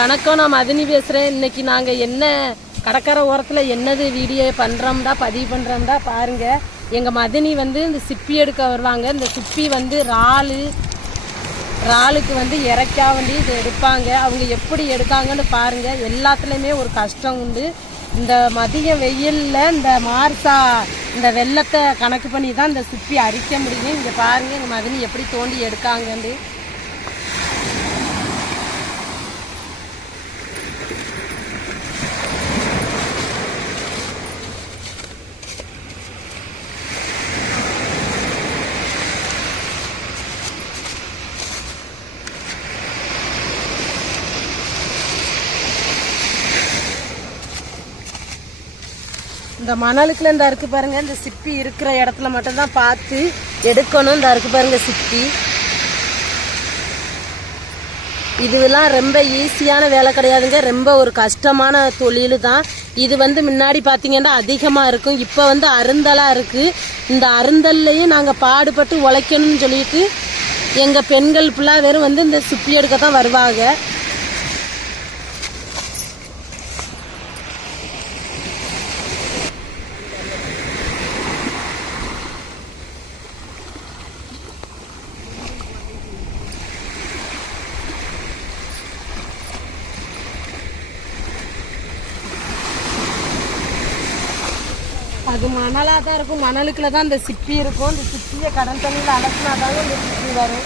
வணக்கம், நான் மதினி பேசுகிறேன். இன்றைக்கி நாங்கள் என்ன கடற்கரை ஓரத்தில் என்னது வீடியோ பண்ணுறோம்டா, பதிவு பண்ணுறோம்டா பாருங்கள். எங்கள் மதினி வந்து இந்த சிப்பி எடுக்க வருவாங்க. இந்த சிப்பி வந்து இறாலுக்கு வந்து இறக்கா வண்டி இது எடுப்பாங்க. அவங்க எப்படி எடுக்காங்கன்னு பாருங்கள். எல்லாத்துலேயுமே ஒரு கஷ்டம் உண்டு. இந்த மதிய வெயிலில் இந்த மார்சா இந்த வெள்ளத்தை கணக்கு பண்ணி தான் இந்த சிப்பி அரிக்க முடியும். இங்கே பாருங்கள் எங்கள் மதினி எப்படி தோண்டி எடுக்காங்கன்னு. இந்த மணலுக்குள்ள இந்த இருக்கு பாருங்க, இந்த சிப்பி இருக்கிற இடத்துல மட்டும்தான் பார்த்து எடுக்கணும். இந்த இருக்கு பாருங்க சிப்பி. இதுலாம் ரொம்ப ஈஸியான வேலை கிடையாதுங்க, ரொம்ப ஒரு கஷ்டமான தொழில் தான். இது வந்து முன்னாடி பார்த்தீங்கன்னா அதிகமாக இருக்கும், இப்போ வந்து அருந்தலாக இருக்குது. இந்த அருந்தல்லையும் நாங்கள் பாடுபட்டு உழைக்கணும்னு சொல்லிட்டு எங்கள் பெண்கள் ஃபுல்லாக வெறும் வந்து இந்த சிப்பி எடுக்க தான் வருவாங்க. அது மணலாக தான் இருக்கும், மணலுக்குள்ள தான் இந்த சிப்பி இருக்கும். இந்த சிப்பியை கடல் தண்ணியில் அலசினாதான் இந்த சிப்பி வரும்.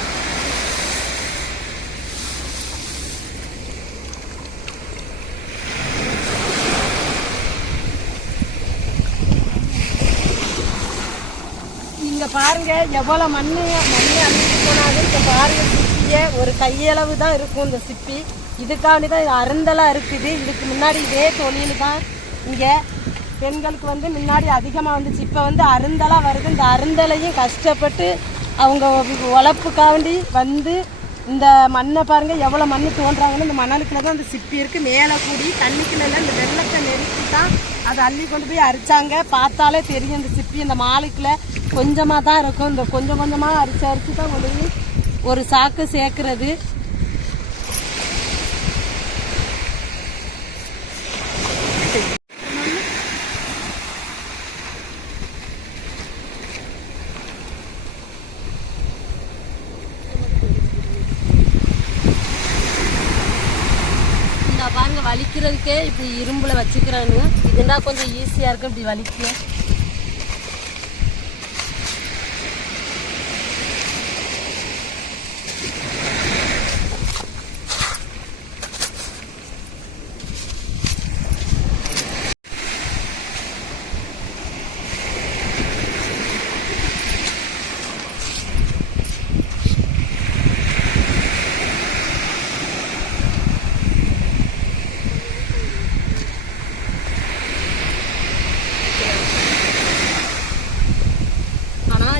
இங்கே பாருங்க எவ்வளோ மண்ணு அள்ளிட்டு போனாலும் இங்கே பாருங்க சிப்பியை ஒரு கையளவு தான் இருக்கும் இந்த சிப்பி. இதுக்காண்டி தான் இது அருந்தலாக இருக்குது. இதுக்கு முன்னாடி இதே தொழில் தான் இங்கே பெண்களுக்கு வந்து முன்னாடி அதிகமாக வந்துச்சு. இப்போ வந்து அருந்தலாக வருது. இந்த அருந்தலையும் கஷ்டப்பட்டு அவங்க உழைப்புக்காண்டி வந்து இந்த மண்ணை பாருங்கள் எவ்வளோ மண் தோன்றாங்கன்னு. இந்த மணலுக்குள்ள தான் இந்த சிப்பி இருக்குது. மேலே கூடி தண்ணிக்குள்ள இந்த வெள்ளத்தை நெருக்கி தான் அதை அள்ளி கொண்டு போய் அரிச்சாங்க. பார்த்தாலே தெரியும் இந்த சிப்பி இந்த மாலுக்குள்ள கொஞ்சமாக தான் இருக்கும். இந்த கொஞ்சம் கொஞ்சமாக அரிச்சு தான் கொண்டு போய் ஒரு சாக்கு சேர்க்கறது. பாருங்க வலிக்கிறதுக்கே இப்படி இரும்புல வச்சுக்கிறாங்க. இதுனா கொஞ்சம் ஈஸியா இருக்கும் இப்படி வலிக்க.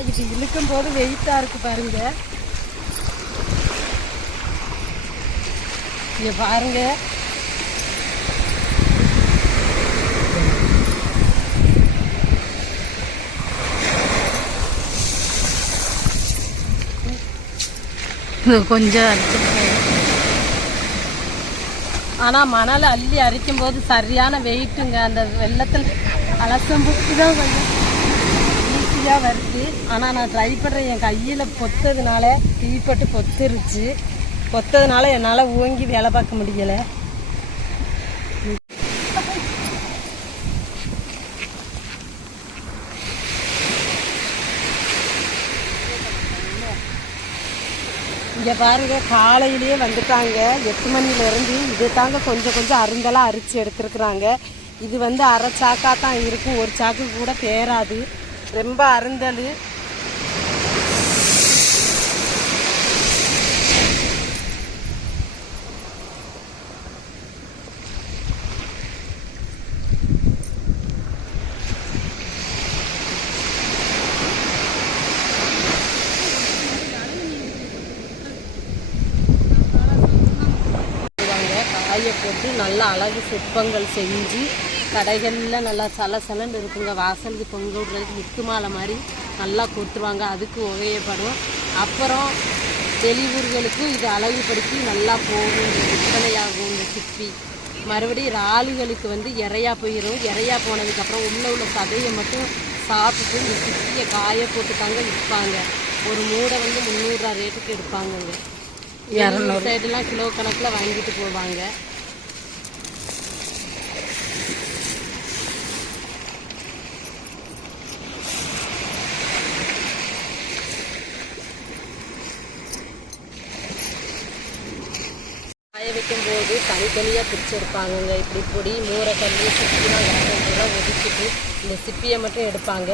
இது இழுக்கும் போது வெயிட்டா இருக்கு பாருங்க. இங்க பாருங்க கொஞ்சம் ஆனா மணலை அள்ளி அரிக்கும் போது சரியான வெயிட்டுங்க. அந்த வெள்ளத்தில் அலசம் போட்டு தான் கொஞ்சம் வருது. ஆனால் நான் ட்ரை பண்ணுறேன். என் கையில் பொத்ததுனால தீப்பட்டு பொத்ததுனால என்னால் ஓங்கி வேலை பார்க்க முடியலை. இங்கே பாருங்க காலையிலேயே வந்துட்டாங்க 8 மணிலேருந்து. இது தாங்க கொஞ்சம் கொஞ்சம் அருந்தெல்லாம் அரிச்சு எடுத்துருக்குறாங்க. இது வந்து அரை சாக்கா தான் இருக்கும், ஒரு சாக்கு கூட தேராது, ரொம்ப அருந்தல். காய போட்டு நல்லா அழகு சிற்பங்கள் செஞ்சு கடைகளில் நல்லா சலசலன்னு இருக்குங்க. வாசலுக்கு தொங்க விடுறதுக்கு முத்து மாலை மாதிரி நல்லா கொத்துருவாங்க. அதுக்கு உபயோகப்படும். அப்புறம் வெளியூர்களுக்கும் இது அழகுபடுத்தி நல்லா போகும், விற்பனையாகும். இந்த சிப்பி. மறுபடியும் இறாலுகளுக்கு வந்து இறையா போயிடும். இறையா போனதுக்கப்புறம் உள்ள சதையை மட்டும் சாப்பிட்டு இந்த சிப்பியை காய போட்டு தாங்க விற்பாங்க. ஒரு மூடை வந்து 300 ரூபா ரேட்டுக்கு எடுப்பாங்கங்க. 200 சைடுலாம் கிலோ கணக்கில் வாங்கிட்டு போவாங்க. காய வைக்கும்போது தனித்தனியாக பிரிச்செடுப்பாங்கங்க. இப்படி பொடி மூரைக்கல் சிப்பிலாம் கிடக்கிறதுலாம் ஒதுக்கிட்டு இந்த சிப்பியை மட்டும் எடுப்பாங்க.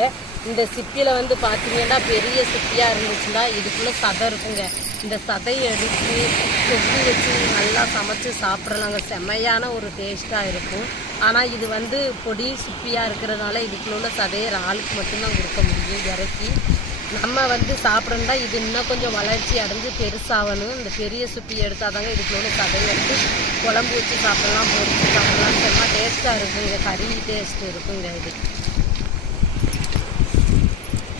இந்த சிப்பியில் வந்து பார்த்திங்கன்னா பெரிய சிப்பியாக இருந்துச்சுன்னா இதுக்குள்ளே சதை இருக்குங்க. இந்த சதையை எடுத்து கொட்டி வச்சு நல்லா சமைச்சு சாப்பிட்றலாங்க. செம்மையான ஒரு டேஸ்ட்டாக இருக்கும். ஆனால் இது வந்து பொடி சிப்பியாக இருக்கிறதுனால இதுக்குள்ள உள்ள சதையை இறாலுக்கு மட்டும்தான் கொடுக்க முடியும் இறக்கி. நம்ம வந்து சாப்பிட்றோம்னா இது இன்னும் கொஞ்சம் வளர்ச்சி அடைஞ்சு பெருசாகணும். இந்த பெரிய சிப்பியை எடுத்தால் தாங்க இதுக்குள்ள உள்ள சதையை எடுத்து குழம்பு வச்சு சாப்பிட்லாம், பொரிச்சு சாப்பிட்லாம். செம்ம டேஸ்ட்டாக இருக்குங்க. கறி டேஸ்ட் இருக்குங்க. இது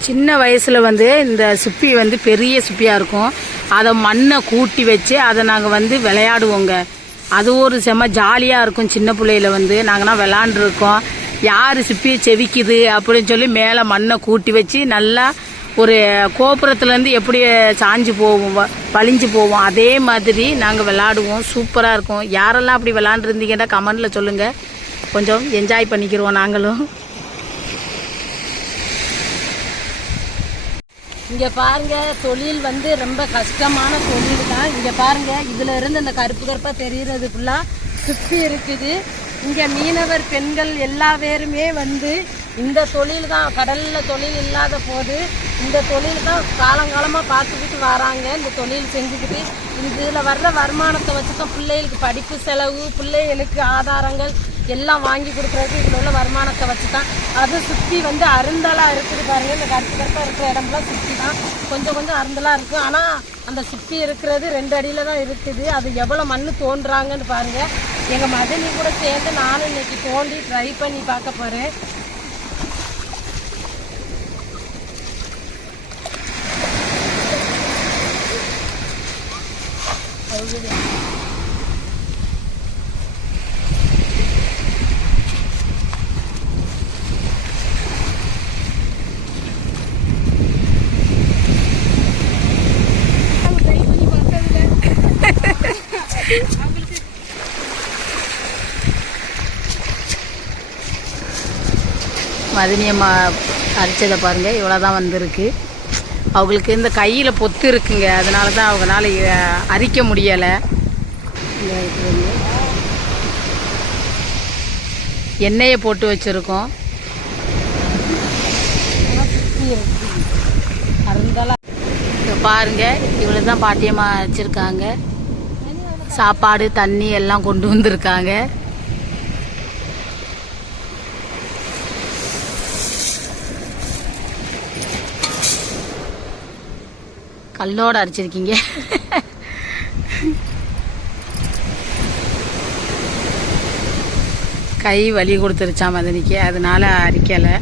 சின்ன வயசில் வந்து இந்த சிப்பி வந்து பெரிய சிப்பியாக இருக்கும். அதை மண்ணை கூட்டி வச்சு அதை நாங்கள் வந்து விளையாடுவோங்க. அது ஒரு செம்ம ஜாலியாக இருக்கும். சின்ன பிள்ளையில வந்து நாங்கள்லாம் விளாண்டுருக்கோம். யார் சிப்பியை செவிக்குது அப்படின்னு சொல்லி மேலே மண்ணை கூட்டி வச்சு நல்லா ஒரு கோபுரத்துலேருந்து எப்படி சாஞ்சு போவோம், வலிஞ்சு போவோம், அதே மாதிரி நாங்கள் விளாடுவோம். சூப்பராக இருக்கும். யாரெல்லாம் அப்படி விளாண்டுருந்தீங்கன்னா கமெண்டில் சொல்லுங்கள். கொஞ்சம் என்ஜாய் பண்ணிக்கிறோம் நாங்களும். இங்கே பாருங்க, தொழில் வந்து ரொம்ப கஷ்டமான தொழில் தான். இங்கே பாருங்க, இதில் இருந்து இந்த கருப்பு கருப்பாக தெரிகிறது ஃபுல்லாக சிப்பி இருக்குது. இங்கே மீனவர் பெண்கள் எல்லா பேருமே வந்து இந்த தொழில் தான், கடலில் தொழில் இல்லாத போது இந்த தொழில் தான் காலங்காலமாக பார்த்துக்கிட்டு வராங்க. இந்த தொழில் செஞ்சுக்கிட்டு இதில் வர்ற வருமானத்தை வச்சு தான் பிள்ளைகளுக்கு படிப்பு செலவு, பிள்ளைகளுக்கு ஆதாரங்கள் எல்லாம் வாங்கி கொடுக்குறதுக்கு இதில் உள்ள வருமானத்தை வச்சு தான். அது சுற்றி வந்து அருந்தலாக இருக்குது பாருங்கள். இந்த கருப்பு கருப்பாக இருக்கிற இடம்லாம் சுற்றி தான் கொஞ்சம் கொஞ்சம் அருந்தலாக இருக்குது. ஆனால் அந்த சுற்றி இருக்கிறது 2 அடியில் தான் இருக்குது. அது எவ்வளோ மண் தோன்றுறாங்கன்னு பாருங்கள். எங்கள் மதனி கூட சேர்ந்து நானும் இன்னைக்கு தோண்டி ட்ரை பண்ணி பார்க்க போகிறேன். மதினியம்மா அரைச்சதை பாருங்கள், இவ்வளோ தான் வந்திருக்கு. அவங்களுக்கு இந்த கையில் பொத்து இருக்குங்க, அதனால தான் அவங்களால அரிக்க முடியலை. எண்ணெயை போட்டு வச்சுருக்கோம். பாருங்க, இவ்வளோ தான் பாட்டியம்மா வச்சுருக்காங்க. சாப்பாடு தண்ணி எல்லாம் கொண்டு வந்திருக்காங்க. கல்லோடு அரைச்சிருக்கீங்க. கை வலி கொடுத்துருச்சா மதனிக்கு, அதனால அரிக்கலை.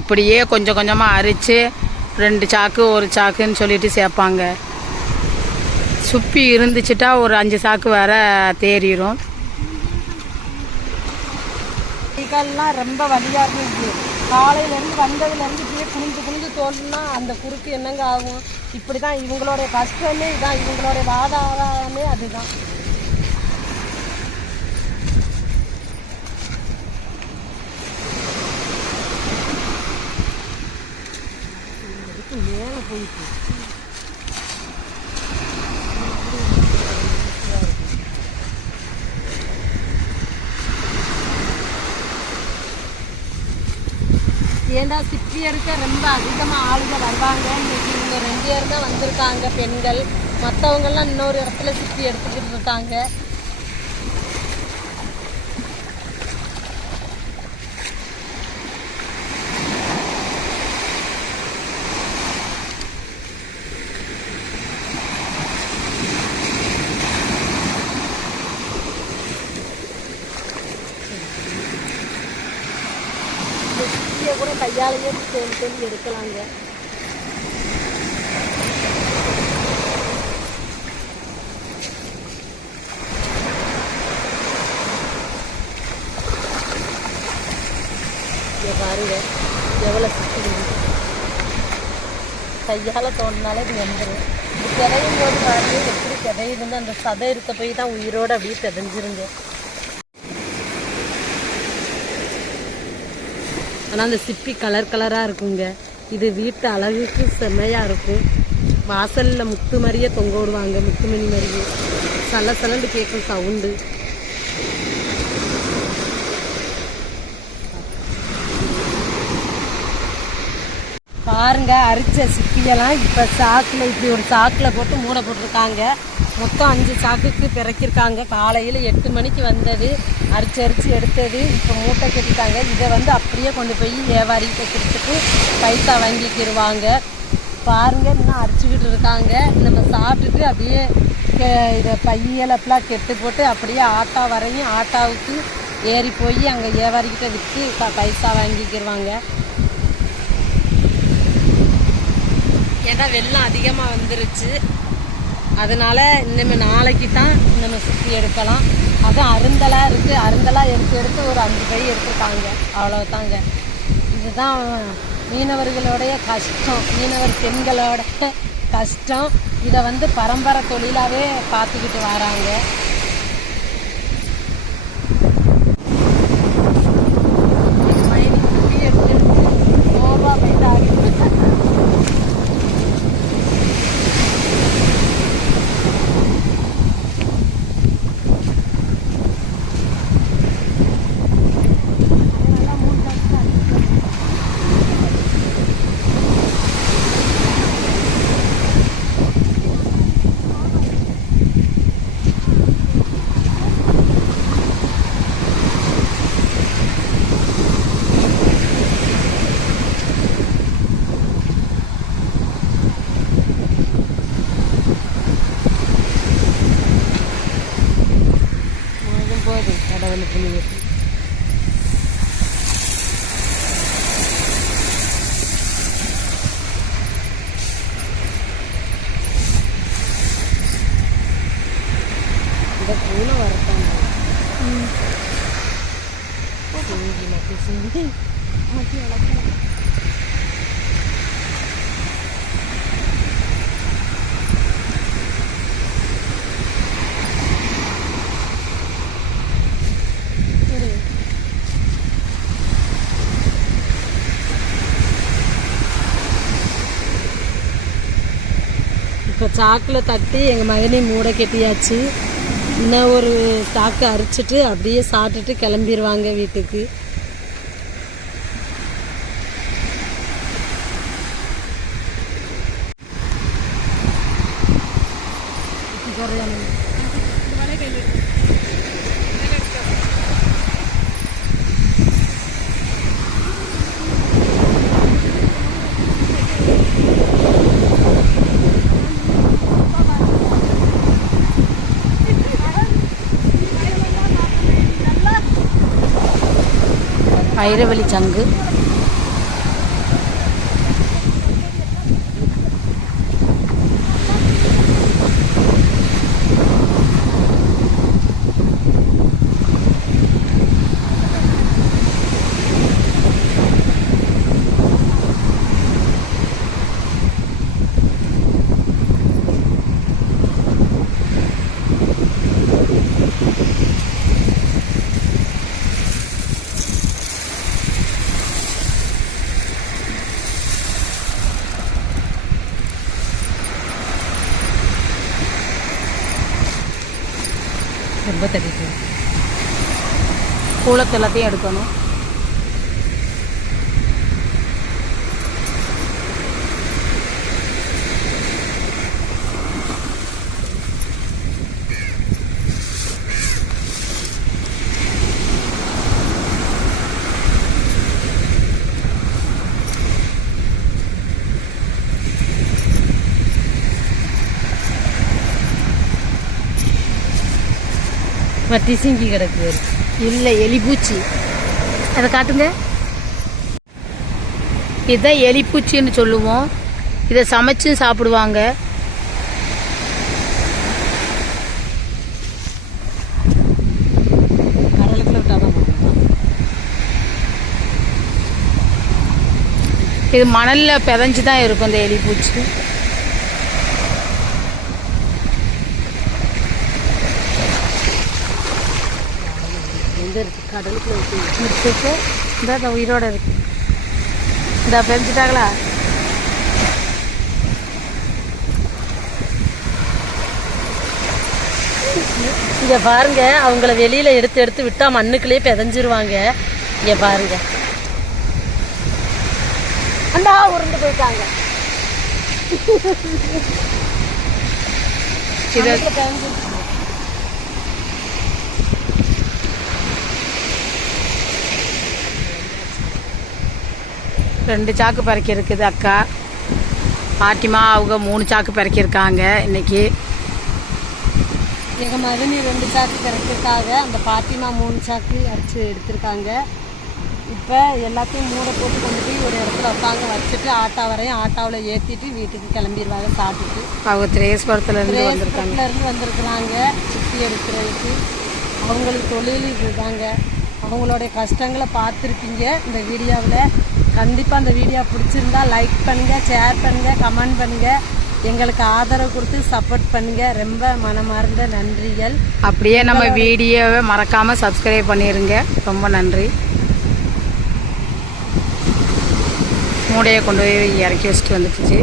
இப்படியே கொஞ்சம் கொஞ்சமாக அரித்து 2 சாக்கு 1 சாக்குன்னு சொல்லிட்டு சேர்ப்பாங்க. சுப்பி இருந்துச்சுட்டா ஒரு 5 சாக்கு வேற தேறிடும். கைகால்லாம் ரொம்ப வலியாக இருந்துச்சு. காலையிலேருந்து வந்ததுலேருந்து இப்படியே குனிஞ்சு தோணுன்னா அந்த குறுக்கு என்னங்க ஆகும். இப்படி தான் இவங்களோட கஷ்டமே இதான், இவங்களோட வாதாரமே அதுதான். மேலே போயிட்டு ஏண்டா சிப்பி எடுக்க ரொம்ப அதிகமாக ஆளுங்க வருவாங்க. இன்னைக்கு இவங்க 2 பேர் தான் வந்திருக்காங்க பெண்கள். மற்றவங்கெல்லாம் இன்னொரு இடத்துல சிப்பி எடுத்துக்கிட்டு இருக்காங்க. கூட கையாலேயே தேடி எடுக்கலாங்க. பாருங்க எவ்வளோ சிப்பி கையால் தோண்டினாலே இது வந்துடும். இது கிதையும் போது பாருங்க எப்படி கிதையிருந்து அந்த சதை இருக்க போய் தான் உயிரோடு அப்படியே கிதைஞ்சிருங்க. ஆனால் அந்த சிப்பி கலர் கலராக இருக்குங்க. இது வீட்டு அழகுக்கு செம்மையாக இருக்கும். வாசலில் முத்து மாதிரியே தொங்க விடுவாங்க, முத்துமணி மாதிரியே சல சலண்டு கேட்கும் சவுண்டு. பாருங்க அரிச்ச சிப்பியெல்லாம் இப்போ சாக்கில் இப்படி ஒரு சாக்கில் போட்டு மூட போட்டிருக்காங்க. மொத்தம் 5 சாக்குக்கு பிறக்கிருக்காங்க. காலையில் 8 மணிக்கு வந்தது, அரிச்சு எடுத்தது. இப்போ மூட்டை கட்டிட்டாங்க. இதை வந்து அப்படியே கொண்டு போய் வியாபாரிகிட்ட கொடுத்துட்டு பைசா வாங்கிக்கிடுவாங்க. பாருங்க இன்னும் அரிச்சுக்கிட்டு இருக்காங்க. நம்ம சாப்பிட்டுட்டு அப்படியே இதை பையலப்பெல்லாம் கெட்டு போட்டு அப்படியே ஆட்டா வரையும் ஆட்டாவுக்கு ஏறி போய் அங்கே வியாபாரிக்கிட்ட விற்று பைசா வாங்கிக்கிடுவாங்க. ஏன்னா வெள்ளம் அதிகமாக வந்துருச்சு, அதனால இன்னும் நாளைக்கு தான் நம்ம சுற்றி எடுக்கலாம். அதுவும் அருந்தலாக இருக்குது. அருந்தலாக எடுத்து ஒரு 5 பை எடுத்துருக்காங்க. அவ்வளோதாங்க. இதுதான் மீனவர்களுடைய கஷ்டம், மீனவர் பெண்களோட கஷ்டம். இதை வந்து பரம்பரை தொழிலாகவே பார்த்துக்கிட்டு வராங்க. கடவுளுக்கு இந்த பூனை வரட்டாங்க. சிங்கி மாட்டி வளர்க்க இப்போ சாக்கில் தட்டி எங்கள் மகனையும் மூட கட்டியாச்சு. இன்னும் ஒரு சாக்கு அரிச்சிட்டு அப்படியே சாப்பிட்டுட்டு கிளம்பிடுவாங்க வீட்டுக்கு. வைரவழி சங்கு ரொம்ப தடிட்டு கூலத்தை எல்லாத்தையும் எடுக்கணும். வட்டி சிங்கி கிடக்கு. இல்லை, எலிப்பூச்சி. அதை காட்டுங்க. இதுதான் எலிப்பூச்சின்னு சொல்லுவோம். இதை சமைச்சு சாப்பிடுவாங்க. இது மணல்ல பிதஞ்சு தான் இருக்கும் இந்த எலி பூச்சி. கடலுக்குள்ள இந்த உயிரோட இருக்கு. இந்த பிதஞ்சிட்டாங்களா? இங்க பாருங்க, அவங்கள வெளியில எடுத்து எடுத்து விட்டா மண்ணுக்குள்ளேயே பிதஞ்சிருவாங்க. இங்க பாருங்க, அண்டா உருண்டு போயிட்டாங்க. ரெண்டு சாக்கு பறக்கி இருக்குது அக்கா. பாட்டிமா அவங்க 3 சாக்கு பறக்கியிருக்காங்க இன்னைக்கு. எங்கள் மதினி 2 சாக்கு பறக்கிருக்காங்க. அந்த பாட்டிமா 3 சாக்கு அரைச்சி எடுத்திருக்காங்க. இப்போ எல்லாத்தையும் மூடை போட்டு கொண்டு போய் ஒரு இடத்துல உட்காந்து வச்சுட்டு ஆட்டோ வரையும் ஆட்டோவில் ஏற்றிட்டு வீட்டுக்கு கிளம்பிடுவாங்க சாப்பிட்டுட்டு. அவங்க திரேஸ்புரத்துலேருந்து வந்திருக்கிறாங்க சுற்றி எடுக்கிறதுக்கு. அவங்களுக்கு தொழில் இதுதாங்க. அவங்களுடைய கஷ்டங்களை பார்த்துருப்பீங்க இந்த வீடியோவில். கண்டிப்பாக அந்த வீடியோ பிடிச்சிருந்தா லைக் பண்ணுங்கள், ஷேர் பண்ணுங்கள், கமெண்ட் பண்ணுங்கள். எங்களுக்கு ஆதரவு கொடுத்து சப்போர்ட் பண்ணுங்கள். ரொம்ப மனமார்ந்த நன்றிகள். அப்படியே நம்ம வீடியோவை மறக்காமல் சப்ஸ்கிரைப் பண்ணிடுங்க. ரொம்ப நன்றி. மூடையை கொண்டு போய் இறக்கி வச்சுட்டு வந்துடுச்சு.